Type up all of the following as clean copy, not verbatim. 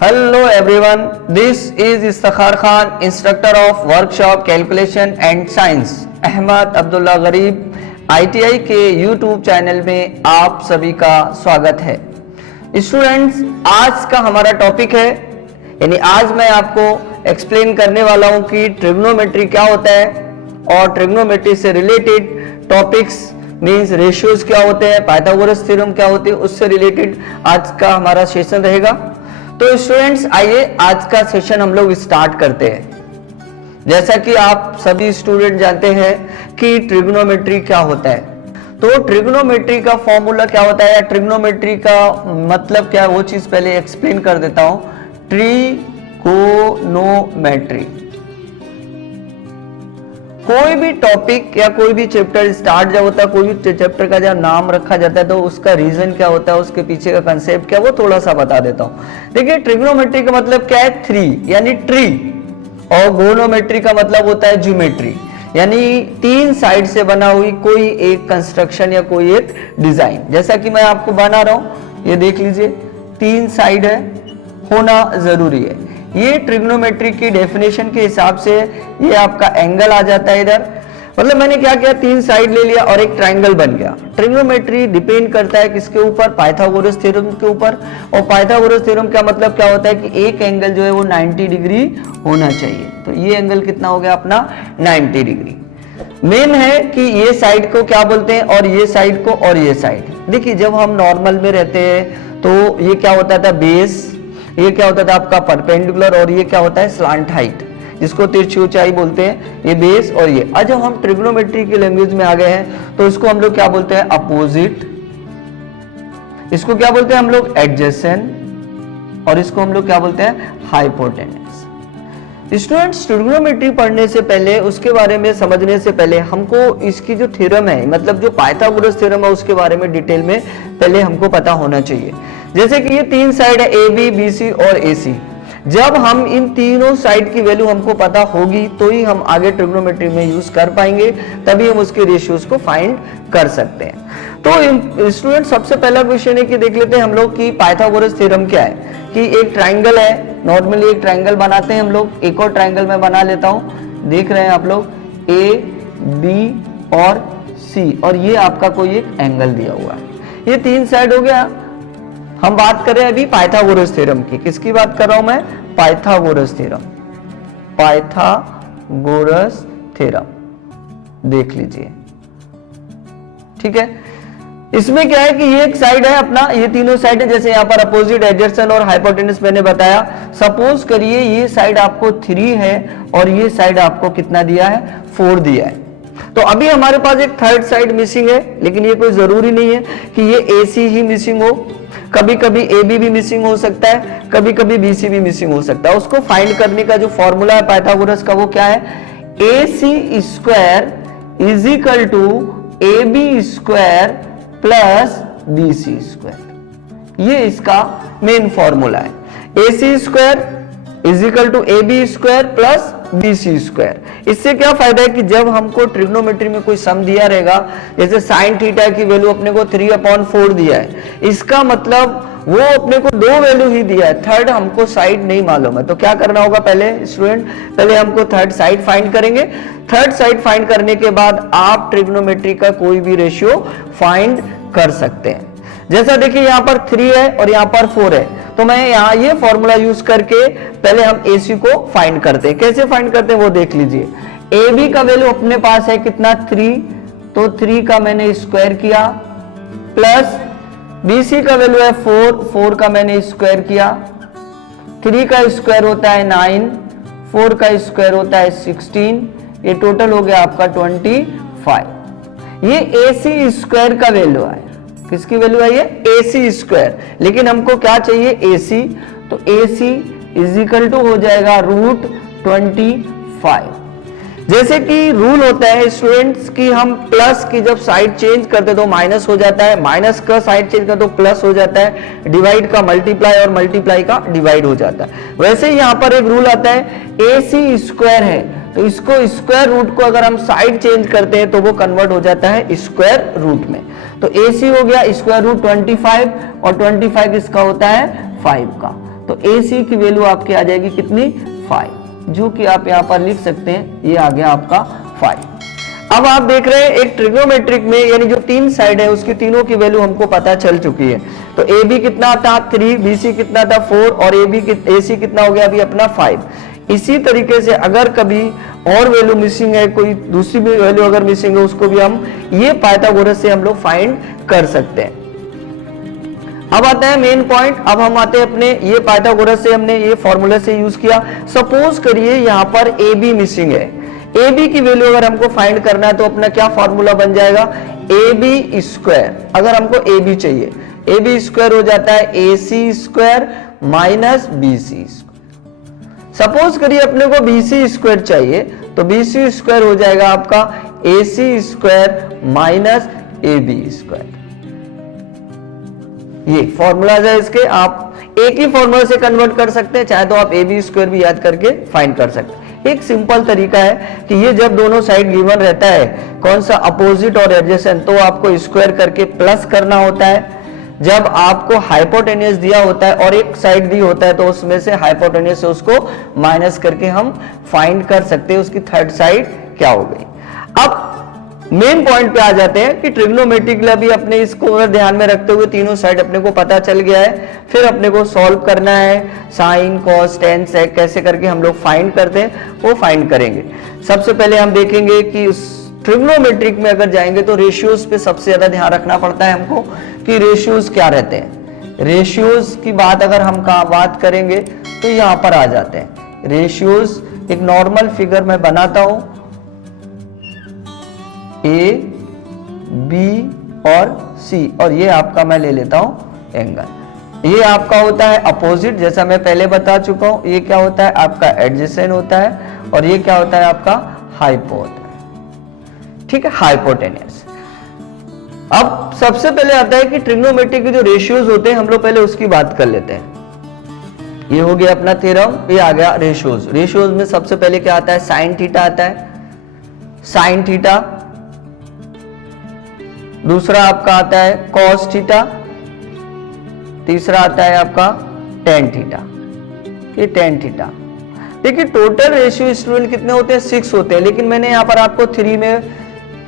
Hello everyone, this is Istakhar Khan, instructor of workshop Calculation and Science, Ahmad Abdullah गरीब ITI के YouTube channel में आप सभी का स्वागत है। स्टूडेंट्स, आज का हमारा टॉपिक है, यानी आज मैं आपको एक्सप्लेन करने वाला हूं कि ट्रिग्नोमेट्री क्या होता है और ट्रिग्नोमेट्री से रिलेटेड टॉपिक्स मींस रेशियोज क्या होते हैं, पाइथागोरस थ्योरम क्या होती है, उससे रिलेटेड आज का हमारा सेशन रहेगा। तो स्टूडेंट्स, आइए आज का सेशन हम लोग स्टार्ट करते हैं। जैसा कि आप सभी स्टूडेंट जानते हैं कि ट्रिग्नोमेट्री क्या होता है, तो ट्रिग्नोमेट्री का फॉर्मूला क्या होता है या ट्रिग्नोमेट्री का मतलब क्या है वो चीज पहले एक्सप्लेन कर देता हूं। ट्रिगोनोमेट्री, कोई भी टॉपिक या कोई भी चैप्टर स्टार्ट जब होता है, कोई भी चैप्टर का जब नाम रखा जाता है तो उसका रीजन क्या होता है, उसके पीछे का कंसेप्ट क्या है, वो थोड़ा सा बता देता हूं। देखिए, ट्रिग्नोमेट्री का मतलब क्या है, थ्री यानी ट्री, और गोनोमेट्री का मतलब होता है ज्योमेट्री, यानी तीन साइड से बना हुई कोई एक कंस्ट्रक्शन या कोई एक डिजाइन। जैसा कि मैं आपको बना रहा हूं, ये देख लीजिए, तीन साइड है, होना जरूरी है। ये ट्रिग्नोमेट्री की डेफिनेशन के हिसाब से ये आपका एंगल आ जाता है इधर। मतलब मैंने क्या किया, तीन साइड ले लिया और एक ट्रायंगल बन गया। ट्रिग्नोमेट्री डिपेंड करता है किसके ऊपर, पाइथागोरस थ्योरम के ऊपर। और पाइथागोरस थ्योरम का मतलब क्या होता है कि एक एंगल जो है वो 90 डिग्री होना चाहिए। तो ये एंगल कितना हो गया अपना, 90 डिग्री। मेन है कि ये साइड को क्या बोलते हैं और ये साइड को, और ये साइड देखिए, जब हम नॉर्मल में रहते हैं तो ये क्या होता था, बेस, ये क्या होता था आपका परपेंडिकुलर, और ये क्या होता है स्लांट हाइट, जिसको तिरछी ऊंचाई बोलते हैं, ये बेस और ये। आज जब हम ट्रिग्नोमेट्री की लैंग्वेज में आ गए हैं तो इसको हम लोग क्या बोलते हैं, अपोजिट, इसको क्या बोलते हैं हम लोग, एडजेसेंट, और इसको हम लोग क्या बोलते हैं, हाइपोटेनस। स्टूडेंट्स, ट्रिग्नोमेट्री पढ़ने से पहले, उसके बारे में समझने से पहले हमको इसकी जो थ्योरम है, मतलब जो पाइथागोरस थ्योरम है, उसके बारे में डिटेल में पहले हमको पता होना चाहिए। जैसे कि ये तीन साइड है, ए बी, बी सी और ए सी। जब हम इन तीनों साइड की वैल्यू हमको पता होगी तो ही हम आगे ट्रिग्नोमेट्री में यूज कर पाएंगे, तभी हम उसके रेशियोज को फाइंड कर सकते हैं। तो स्टूडेंट, सबसे पहला क्वेश्चन है कि देख लेते हैं हम लोग कि पाइथागोरस थ्योरम क्या है। कि एक ट्राइंगल है, नॉर्मली एक ट्राइंगल बनाते हैं हम लोग। एक और ट्राइंगल मैं बना लेता हूं, देख रहे हैं आप लोग, ए बी और सी, और ये आपका कोई एक एंगल दिया हुआ है। ये तीन साइड हो गया। हम बात कर रहे हैं अभी पाइथागोरस थ्योरम की। किसकी बात कर रहा हूं मैं, पाइथागोरस थ्योरम। पाइथागोरस थ्योरम देख लीजिए, ठीक है। इसमें क्या है कि ये एक साइड है अपना, ये तीनों साइड है, जैसे यहाँ पर अपोजिट, एडजेसेंट और हाइपोटेनस मैंने बताया। सपोज करिए ये साइड आपको 3 है और ये साइड आपको कितना दिया है, 4 दिया है। तो अभी हमारे पास एक थर्ड साइड मिसिंग है, लेकिन ये कोई जरूरी नहीं है कि ये AC ही मिसिंग हो। कभी कभी AB भी मिसिंग हो सकता है, कभी कभी BC भी मिसिंग हो सकता है। उसको फाइंड करने का जो फॉर्मूला है पाइथागोरस का, वो क्या है, AC square is equal to AB square plus BC square. ये इसका मेन फॉर्मूला है। AC square is equal to AB square plus BC square. इससे क्या फायदा है कि जब हमको ट्रिग्नोमेट्री में कोई सम दिया रहेगा, जैसे साइन थीटा की वैल्यू अपने को 3/4 दिया है, इसका मतलब वो अपने को 2 वैल्यू ही दिया है, थर्ड हमको साइड नहीं मालूम है। तो क्या करना होगा पहले स्टूडेंट, पहले हमको थर्ड साइड फाइंड करेंगे। थर्ड साइड फाइंड करने के बाद आप ट्रिग्नोमेट्री का कोई भी रेशियो फाइंड कर सकते हैं। जैसा देखिए यहाँ पर 3 है और यहाँ पर 4 है, तो मैं यहाँ ये फॉर्मूला यूज करके पहले हम AC को फाइंड करते हैं। कैसे फाइंड करते हैं वो देख लीजिए। AB का वैल्यू अपने पास है कितना, 3, तो 3 का मैंने स्क्वायर किया, प्लस BC का वैल्यू है 4, 4 का मैंने स्क्वायर किया, 3 का स्क्वायर होता है 9, 4 का स्क्वायर होता है 16, ये टोटल हो गया आपका 25। ये AC स्क्वायर का वैल्यू है। किसकी वैल्यू है ये, AC स्क्वायर। लेकिन हमको क्या चाहिए, AC, तो AC इज इक्वल टू हो जाएगा √25। जैसे कि रूल होता है स्टूडेंट्स कि हम प्लस की जब साइड चेंज करते तो माइनस हो जाता है, माइनस का साइड चेंज करते तो प्लस हो जाता है, डिवाइड का मल्टीप्लाई और मल्टीप्लाई का डिवाइड हो जाता है। वैसे ही यहाँ पर एक रूल आता है, AC स्क्वायर है तो इसको स्क्वायर रूट को अगर हम साइड चेंज करते हैं तो वो कन्वर्ट हो जाता है स्क्वायर रूट में। तो AC हो गया स्क्वायर रूट 25 और 25 इसका होता है 5 का। तो AC की वैल्यू आपकी आ जाएगी कितनी 5, जो कि आप यहाँ पर लिख सकते हैं, ये आ गया आपका 5। अब आप देख रहे हैं एक ट्रिग्नोमेट्रिक में यानी जो तीन साइड है उसकी तीनों की वैल्यू हमको पता चल चुकी है। तो AB कितना था 3, BC कितना था 4 और AC कितना हो गया अभी अपना 5। इसी तरीके से अगर कभी और वैल्यू मिसिंग है, कोई दूसरी भी वैल्यू अगर मिसिंग है, उसको भी हम ये पाइथागोरस से हम लोग फाइंड कर सकते हैं। अब आता है मेन पॉइंट। अब हम आते हैं अपने ये पाइथागोरस से हमने ये फॉर्मूला से यूज किया। सपोज करिए यहाँ पर AB मिसिंग है, AB की वैल्यू अगर हमको फाइंड करना है तो अपना क्या फॉर्मूला बन जाएगा, AB स्क्वायर। अगर हमको AB चाहिए, AB स्क्वायर हो जाता है AC square minus BC square. Suppose करिए अपने को BC स्क्वायर चाहिए तो BC स्क्वायर हो जाएगा आपका AC square minus AB square. ये फॉर्मूलाज है इसके, आप एक ही फॉर्मूला से कन्वर्ट कर सकते हैं, चाहे तो आप AB स्क्वायर भी याद करके फाइंड कर सकते हैं। एक सिंपल तरीका है कि ये जब दोनों साइड गिवन रहता है, कौन सा अपोजिट और एडजेसेंट, तो आपको स्क्वायर करके प्लस करना होता है। जब आपको हाइपोटेनियस दिया होता है और एक साइड दी होता है तो उसमें से हाइपोटेनियस से उसको माइनस करके हम फाइंड कर सकते हैं उसकी थर्ड साइड क्या हो गई। अब मेन पॉइंट पे आ जाते हैं कि ट्रिग्नोमेट्रिकली अभी अपने इसको अगर ध्यान में रखते हुए तीनों साइड अपने को पता चल गया है, फिर अपने को सॉल्व करना है, साइन कॉस टेन सेक कैसे करके हम लोग फाइंड करते हैं वो फाइंड करेंगे। सबसे पहले हम देखेंगे कि उस ट्रिग्नोमेट्रिक में अगर जाएंगे तो रेशियोज पे सबसे ज्यादा ध्यान रखना पड़ता है हमको कि रेशियोज क्या रहते हैं। रेशियोज की बात अगर हम बात करेंगे तो यहाँ पर आ जाते हैं रेशियोज। एक नॉर्मल फिगर मैं बनाता हूं, A, B और C, और ये आपका मैं ले लेता हूं एंगल। ये आपका होता है अपोजिट, जैसा मैं पहले बता चुका हूं। ये क्या होता है आपका एडजेसेंट होता है, और ये क्या होता है आपका हाइपो होता है, ठीक है, हाइपोटेनियस। अब सबसे पहले आता है कि ट्रिग्नोमेट्री के जो रेशियोज होते हैं हम लोग पहले उसकी बात कर लेते हैं। ये हो गया अपना थ्योरम, ये आ गया रेशियोज। रेशियोज में सबसे पहले क्या आता है, साइन थीटा आता है, साइन थीटा। दूसरा आपका आता है कॉस थीटा, तीसरा आता है आपका टेन थीटा, ये टेन थीटा। देखिए टोटल रेशियो स्टूडेंट कितने होते हैं, 6 होते हैं, लेकिन मैंने यहाँ पर आपको 3 में,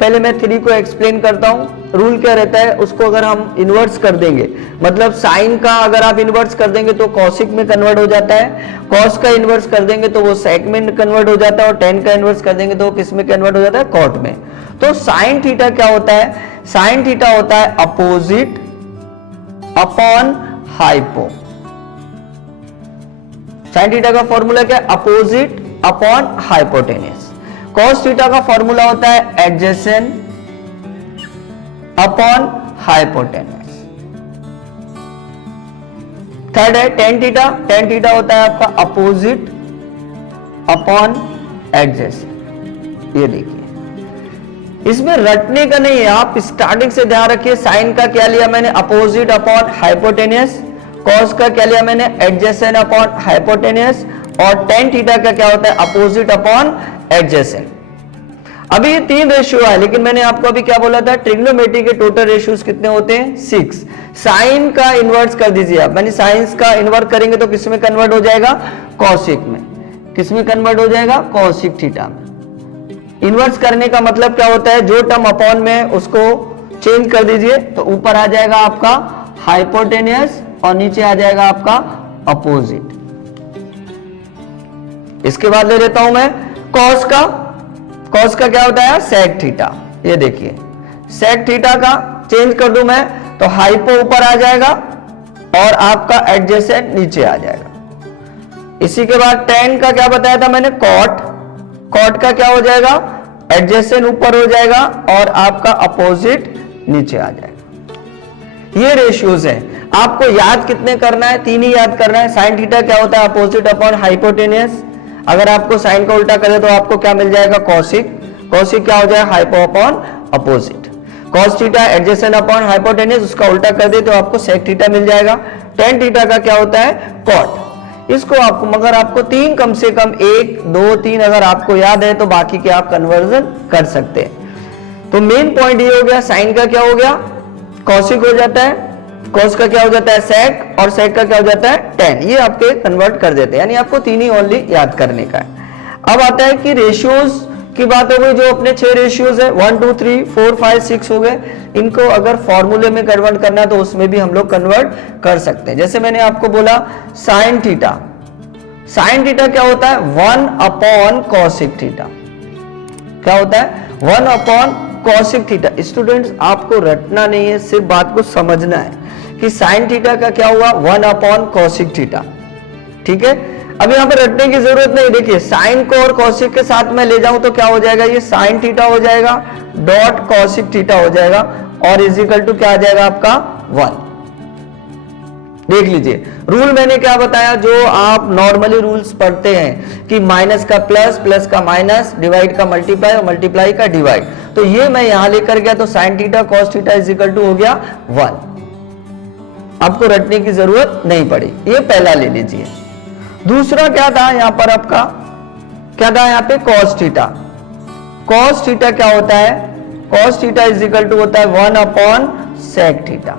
पहले मैं 3 को एक्सप्लेन करता हूँ। रूल क्या रहता है, उसको अगर हम इन्वर्स कर देंगे, मतलब साइन का अगर आप इन्वर्स कर देंगे तो कॉसिक में कन्वर्ट हो जाता है, कॉस का इन्वर्स कर देंगे तो वो सेक में कन्वर्ट हो जाता है, और टेन का इन्वर्स कर देंगे तो वो किस में कन्वर्ट हो जाता है, कॉट में। तो साइन थीटा क्या होता है, साइन थीटा होता है opposite upon hypo. Sine theta का फॉर्मूला क्या है, opposite upon hypotenuse. Cos theta का फॉर्मूला होता है एडजेसेंट अपॉन हाइपोटेनियस। थर्ड है टेन थीटा, टेन थीटा होता है आपका अपोजिट अपॉन एडजेसेंट। ये देखिए इसमें रटने का नहीं है, आप स्टार्टिंग से ध्यान रखिए। साइन का क्या लिया मैंने, अपोजिट अपॉन हाइपोटेनियस। कॉस का क्या लिया मैंने, एडजेसेंट अपॉन हाइपोटेनियस। और टेन थीटा का क्या होता है, अपोजिट अपॉन एडजेसेंट। अभी ये 3 रेशियो है, लेकिन मैंने आपको अभी क्या बोला था, ट्रिग्नोमेट्री के टोटल रेशियोज कितने होते हैं, 6। साइन का इन्वर्स कर दीजिए आप, मैंने साइंस का इन्वर्स करेंगे तो किस में कन्वर्ट हो जाएगा, कॉसिक में। किस में कन्वर्ट हो जाएगा, कॉसिक थीटा में। इन्वर्स करने का मतलब क्या होता है, जो टर्म अपॉन में उसको चेंज कर दीजिए तो ऊपर आ जाएगा आपका हाइपोटेनियस और नीचे आ जाएगा आपका अपोजिट। इसके बाद ले लेता हूं मैं कॉस का। कॉस का क्या होता है, सेक थीटा। ये देखिए सेक थीटा का चेंज कर दूं मैं तो हाइपो ऊपर आ जाएगा और आपका एडजेसेंट नीचे आ जाएगा। इसी के बाद टेन का क्या बताया था मैंने, कॉट। कॉट का क्या हो जाएगा, एडजेसेंट ऊपर हो जाएगा और आपका अपोजिट नीचे आ जाएगा। ये रेशियोज है। आपको याद कितने करना है, 3 ही याद करना है। साइन थीटा क्या होता है, अपोजिट अपॉन हाइपोटेनियस। अगर आपको साइन का उल्टा करें तो आपको क्या मिल जाएगा, कॉसिक। कॉसिक क्या हो जाएगा, hypo upon opposite. Cos theta adjacent upon hypotenuse, उसका उल्टा कर दे तो आपको सेक थीटा मिल जाएगा। टेन थीटा का क्या होता है, कॉट। इसको आपको, मगर आपको 3 कम से कम 1 2 3 अगर आपको याद है तो बाकी के आप कन्वर्जन कर सकते हैं। तो मेन पॉइंट ये हो गया, साइन का क्या हो गया, कॉसिक हो जाता है, कॉस का क्या हो जाता है सेक और सेक का क्या हो जाता है टेन, ये आपके कन्वर्ट कर देते हैं, यानी आपको तीन ही ओनली याद करने का है। अब आता है कि रेशियोज की बात हो गई, जो अपने 6 रेशियोज है 1 2 3 4 5 6 हो गए, इनको अगर फॉर्मूले में कन्वर्ट करना है तो उसमें भी हम लोग कन्वर्ट कर सकते हैं। जैसे मैंने आपको बोला साइन थीटा, साइन थीटा क्या होता है 1 अपॉन कॉसिक थीटा, क्या होता है 1 अपॉन कॉसिक थीटा। स्टूडेंट्स आपको रटना नहीं है, सिर्फ बात को समझना है कि साइन थीटा का क्या हुआ 1 अपॉन कॉसिक थीटा, ठीक है। अब यहां पर रटने की जरूरत नहीं, देखिए साइन को और कॉसिक के साथ में ले जाऊं तो क्या हो जाएगा, ये साइन थीटा हो जाएगा डॉट कॉसिक थीटा हो जाएगा और इज इक्वल टू क्या आ जाएगा आपका 1। देख लीजिए रूल मैंने क्या बताया, जो आप नॉर्मली रूल्स पढ़ते हैं कि माइनस का प्लस, प्लस का माइनस, डिवाइड का मल्टीप्लाई और मल्टीप्लाई का डिवाइड, तो ये मैं यहां लेकर गया तो sine theta cos theta is equal to हो गया 1। आपको रटने की जरूरत नहीं पड़ी, ये पहला ले लीजिए। दूसरा क्या था यहां पर आपका, क्या था यहां पे कॉस थीटा। कॉस थीटा क्या होता है, cos theta is equal to होता है 1 अपॉन सेक थीटा,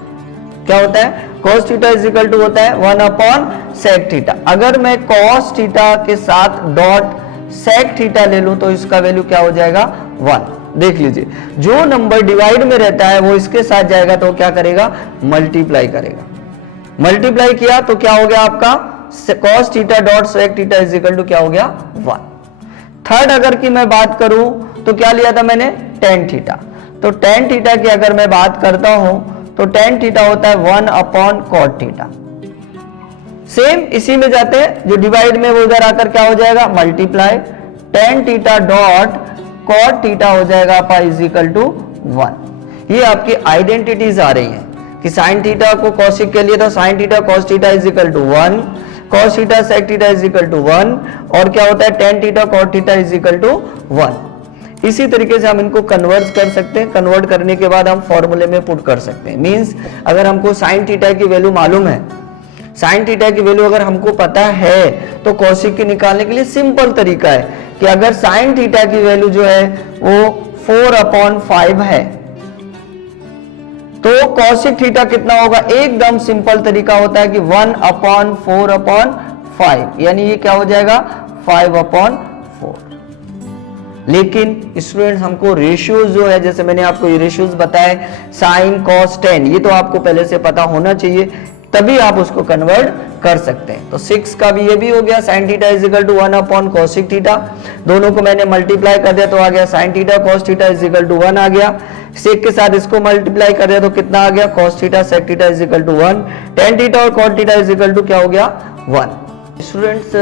क्या होता है cos theta is equal to होता है 1 अपॉन सेक थीटा। अगर मैं cos थीटा के साथ डॉट सेक थीटा ले लूं तो इसका वैल्यू क्या हो जाएगा 1। देख लीजिए जो नंबर डिवाइड में रहता है वो इसके साथ जाएगा तो क्या करेगा मल्टीप्लाई करेगा, मल्टीप्लाई किया तो क्या हो गया आपका cos theta dot sec theta is equal to क्या हो गया 1। थर्ड अगर की मैं बात करूं तो क्या लिया था मैंने tan थीटा, तो tan थीटा की अगर मैं बात करता हूं तो tan थीटा होता है 1 अपॉन कॉट थीटा। सेम इसी में जाते हैं, जो डिवाइड में वो इधर आकर क्या हो जाएगा multiply, tan theta dot cot theta हो जाएगा आपका इज इक्वल टू 1। ये आपकी आइडेंटिटीज आ रही हैं कि साइन थीटा को कॉसिक के लिए तो sine theta cos theta is equal to 1, cos theta sec theta is equal to 1 और क्या होता है tan theta cot theta is equal to 1। इसी तरीके से हम इनको कन्वर्ट कर सकते हैं, कन्वर्ट करने के बाद हम फॉर्मूले में पुट कर सकते हैं। मींस अगर हमको साइन थीटा की वैल्यू मालूम है, साइन थीटा की वैल्यू अगर हमको पता है तो कॉसिक की निकालने के लिए सिंपल तरीका है कि अगर साइन थीटा की वैल्यू जो है वो 4 अपॉन 5 है तो कॉसिक थीटा कितना होगा, एकदम सिंपल तरीका होता है कि 1 अपॉन 4 अपॉन 5, यानी ये क्या हो जाएगा 5 अपॉन 4। लेकिन स्टूडेंट्स हमको रेशियोज जो है, जैसे मैंने आपको ये रेशियोज बताए साइन कॉस टेन, ये तो आपको पहले से पता होना चाहिए, तभी आप उसको कन्वर्ट कर सकते हैं। तो 6 का भी ये भी हो गया sine theta is equal to 1 upon cosec theta, दोनों को मैंने मल्टीप्लाई कर दिया तो आ गया sine theta cos theta is equal to 1 आ गया। सेक के साथ इसको मल्टीप्लाई कर दिया तो कितना आ गया cos theta sec theta is equal to 1, tan theta और cot theta is equal to क्या हो गया 1। स्टूडेंट्स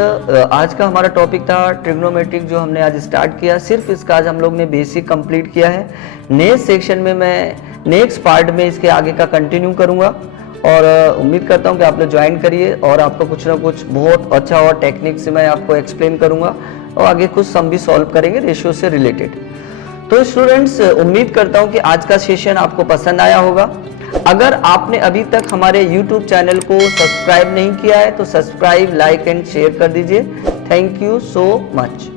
आज का हमारा टॉपिक था ट्रिग्नोमेट्रिक, जो हमने आज स्टार्ट किया, सिर्फ इसका आज हम लोग ने बेसिक कंप्लीट किया है। नेक्स्ट सेक्शन में मैं नेक्स्ट पार्ट में इसके आगे का कंटिन्यू करूंगा और उम्मीद करता हूं कि आप लोग ज्वाइन करिए और आपको कुछ ना कुछ बहुत अच्छा और टेक्निक से मैं आपको एक्सप्लेन करूंगा और आगे कुछ सम भी सॉल्व करेंगे रेशियो से रिलेटेड। तो स्टूडेंट्स उम्मीद करता हूं कि आज का सेशन आपको पसंद आया होगा। अगर आपने अभी तक हमारे YouTube चैनल को सब्सक्राइब नहीं किया है तो सब्सक्राइब, लाइक एंड शेयर कर दीजिए। Thank you so much.